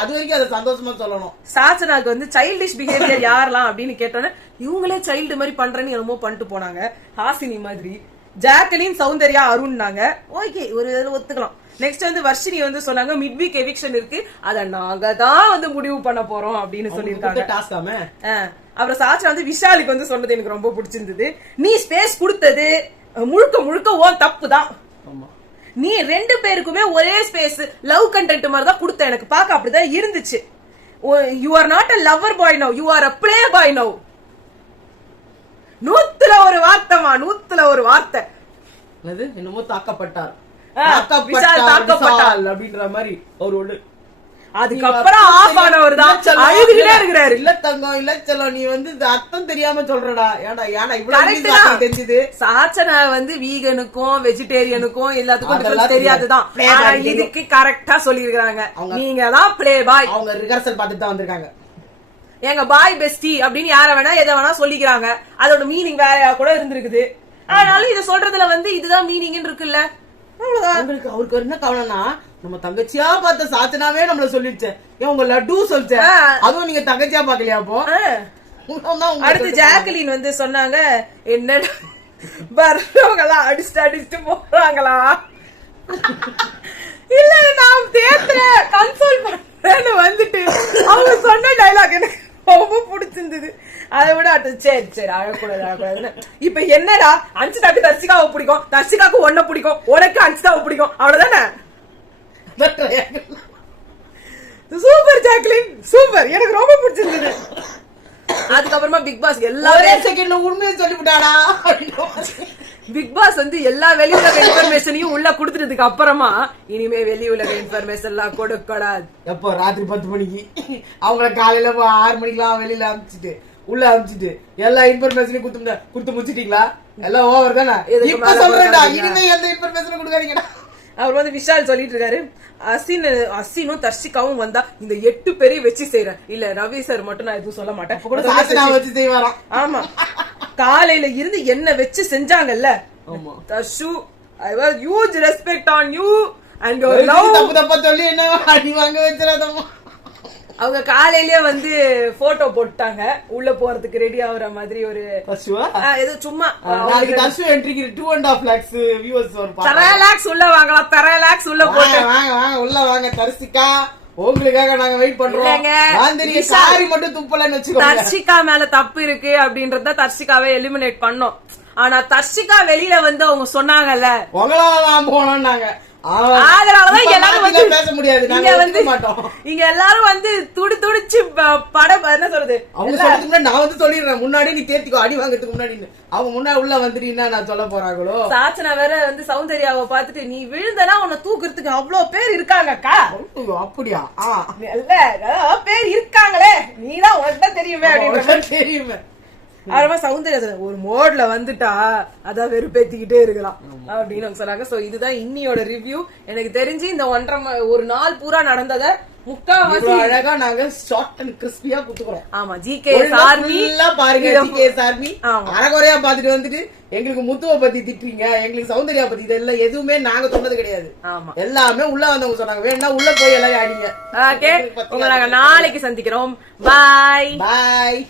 அது வரைக்கும் அதை சந்தோஷமா சொல்லணும். சாச்சனாக்கு வந்து சைல்டிஷ் பிஹேவியர் யாரெல்லாம் அப்படின்னு கேட்டோன்னே இவங்களே சைல்டு மாதிரி பண்றேன்னு என்னமோ பண்ணிட்டு போனாங்க. ஹாசினி மாதிரி. ஜாக்லின், சௌந்தர்யா, அருண்னாங்க. ஓகே, ஒரு இதுல ஒத்துக்கலாம். நெக்ஸ்ட் வந்து வர்ஷினி வந்து சொன்னாங்க மிட் வீக் எவிக்ஷன் இருக்கு, அத நாங்க தான் வந்து முடிவு பண்ண போறோம் அப்படின்னு சொல்லிருக்காங்க. அப்புறம் சாச்சா வந்து விஷாலுக்கு வந்து சொன்னது எனக்கு ரொம்ப பிடிச்சிருந்தது. நீ ஸ்பேஸ் கொடுத்தது முழுக்க ஓன் தப்பு தான். நீ 2 பேருக்குமே ஒரே ஸ்பேஸ் லவ் கண்டென்ட் மாதிரி தான் கொடுத்த. எனக்கு பார்க்க அப்படிதான் இருந்துச்சு. You are not a lover boy now, you are a play boy now. 100ல ஒரு வார்த்தைமா, 100ல ஒரு வார்த்தை. என்னமோ தாக்கப்பட்டார் அப்படின்ற மாதிரி அவரோட. அதுக்கப்புறம் ஆஃப் ஆனவர் தான் அழுதுகிட்டே இருக்கிறாரு. இல்ல தங்கம், இல்ல செல்லம், நீ வந்து அர்த்தம் தெரியாம சொல்றடா. ஏன்னா இவ்வளவு தெரிஞ்சது. சாச்சனா வந்து வீகனுக்கும் வெஜிடேரியனுக்கும் எல்லாத்துக்கும் தெரியாதுதான். இதுக்கு கரெக்டா சொல்லி இருக்காங்க, நீங்க தான் பிளே பாய். அவங்க ரிஹர்சல் பார்த்துட்டு தான் வந்திருக்காங்க. எங்க பாய் பெஸ்டி அப்படின்னு யார வேணா எதை வேணா சொல்லிக்கிறாங்க. அதோட மீனிங் வேறையா கூட இருந்திருக்குது. அதனால இத சொல்றதுல வந்து இதுதான் மீனிங் இருக்குல்ல. அவருக்கு என்ன கவலைன்னா, நம்ம தங்கச்சியா பார்த்த சாச்சனாவே நம்மள சொல்லிடுச்சேன். உங்க லட்டு சொல்லிச்சேன், அதுவும் நீங்க தங்கச்சியா பாக்கலையா? அப்போ அடுத்து ஜாக்லின் வந்து சொன்னாங்க, என்ன வர்றவங்களாம் அடிச்சுட்டு போறாங்களா, இல்ல நான் தேத்துறேன் கன்சோல் பண்றேன்னு வந்துட்டு அவங்க சொன்ன டைலாக் எனக்கு ரொம்ப பிடிச்சிருந்தது. அதை விட சரி அழக்கூடாது. இப்ப என்னடா, அன்சிதாக்கு தர்ஷிகாவை பிடிக்கும், தர்ஷிகாக்கு ஒன்ன பிடிக்கும், உனக்கு அன்சிதாவை பிடிக்கும், அவ்வளவுதானே. சூப்பர் ஜாக்லின், சூப்பர், எனக்கு ரொம்ப பிடிச்சிருந்தது. அதுக்கப்புறமா பிக் பாஸ் எல்லாரே செகண்ட்ல உண்மையை சொல்லிவிட்டாடா. பிக் பாஸ் வந்து எல்லா வெளியுலக இன்ஃபர்மேஷனையும் உள்ள குடுத்துட்டதுக்கு அப்புறமா இனிமே வெளியுலக இன்ஃபர்மேஷன் எல்லாம் கொடுக்கூடாது. எப்போ ராத்திரி 10 மணிக்கு அவங்கள காலையில 6 மணிக்கெல்லாம் வெளியில அனுப்பிச்சுட்டு உள்ள அனுப்பிச்சிட்டு எல்லா இன்ஃபர்மேஷனையும் குடுத்து முடிச்சிட்டீங்களா? எல்லாம் ஓவர் தானே? எதுக்கு இப்ப மேல சொல்றேன்டா, போடாதீங்க. இனிமே எந்த இன்ஃபர்மேஷனும் கொடுக்காதீங்கடா. அவர் வந்து விஷால் சொல்லிட்டு இருக்காரு, அசினும் தர்ஷிகாவும் வந்தா இந்த 8 பேரையும் வச்சு செய்யறேன். இல்ல ரவி சார் மட்டும் நான் எதுவும் சொல்ல மாட்டேன். கூட சாசனா வச்சு செய்வாராம். ஆமா, காலையில இருந்து என்ன வச்சு செஞ்சாங்கல்ல. ஆமா. Dharshu, I was huge respect on you and your love. தப்பு தப்பா சொல்லி என்ன அடி வாங்க வச்சிராதம்மா. அவங்க காலையிலேயே வந்து போட்டோ போட்டாங்க உள்ள போறதுக்கு ரெடி ஆகுற மாதிரி ஒரு ஏதோ சும்மா நாளைக்கு தர்ஷு என்ட்ரிக்கு 2.5 lakhs வியூவர்ஸ் வரும். 3 lakhs உள்ள வாங்கலாம். 3 lakhs உள்ள போட்டு வாங்க வாங்க உள்ள வாங்க. தர்ஷிகா உங்களுக்காக நாங்க வெயிட் பண்றோம். வாந்திரி சாரி மட்டும் துப்பலன்னு வெச்சுக்கோங்க. தர்ஷிகா மேல தப்பு இருக்கு அப்படின்றத தர்ஷிகாவை எலிமினேட் பண்ணோம். ஆனா தர்ஷிகா வெளியில வந்து அவங்க சொன்னாங்கல்ல, உங்களால நான் போனோம்னாங்க. அதனாலதான் எல்லாரும் வந்து பேச முடியாது. இங்க வந்து இங்க எல்லாரும் வந்து துடிச்சு படம் என்ன சொல்றது, அவங்க சொல்றதுக்கு முன்னாடி நான் வந்து சொல்லிடுறேன். முன்னாடி நீ தேர்த்திக்கோ, அடி வாங்கறதுக்கு முன்னாடி அவங்க முன்னாடி உள்ள வந்துட்டீங்கன்னா நான் சொல்ல போறாங்களோ. சாச்சனா வேற வந்து சௌந்தர்யாவை பார்த்துட்டு நீ விழுந்தனா உன்னை தூக்குறதுக்கு அவ்வளவு பேர் இருக்காங்கக்கா. அப்படியா? இல்ல பேர் இருக்காங்களே, நீதான் உனக்கு தான் தெரியுமே அப்படின்னு தெரியுமே. ஆரமா சௌந்தர்யா ஒரு மோட்ல வந்துட்டா அதான் வெறுப்பேத்திக்கிட்டே இருக்கலாம் அப்படின்னு சொன்னாங்க. சோ இதுதான் இன்னியோட ரிவ்யூ. எனக்கு தெரிஞ்சு இந்த ஒரு நாள் பூரா நடந்தத முக்காவாசி அழகா நாங்க ஷார்ட் அண்ட் கிறிஸ்பியா குடுத்துறோம். ஆமா, ஜிகேஎஸ் ஆர்மி பாருங்க. ஜிகேஎஸ் ஆர்மி அரைகுறையா பாத்துட்டு வந்துட்டு எங்களுக்கு முத்துவ பத்தி திட்டுறீங்க, எங்களுக்கு சௌந்தர்யா பத்தி இதெல்லாம் எதுவுமே நாங்க சொன்னது கிடையாது. ஆமா, எல்லாமே உள்ள வந்தவங்க சொன்னாங்க. வேணா உள்ள போய் எல்லாம் ஆடிங்க. ஓகே, உங்களை நாங்க நாளைக்கு சந்திக்கிறோம். பாய் பாய்.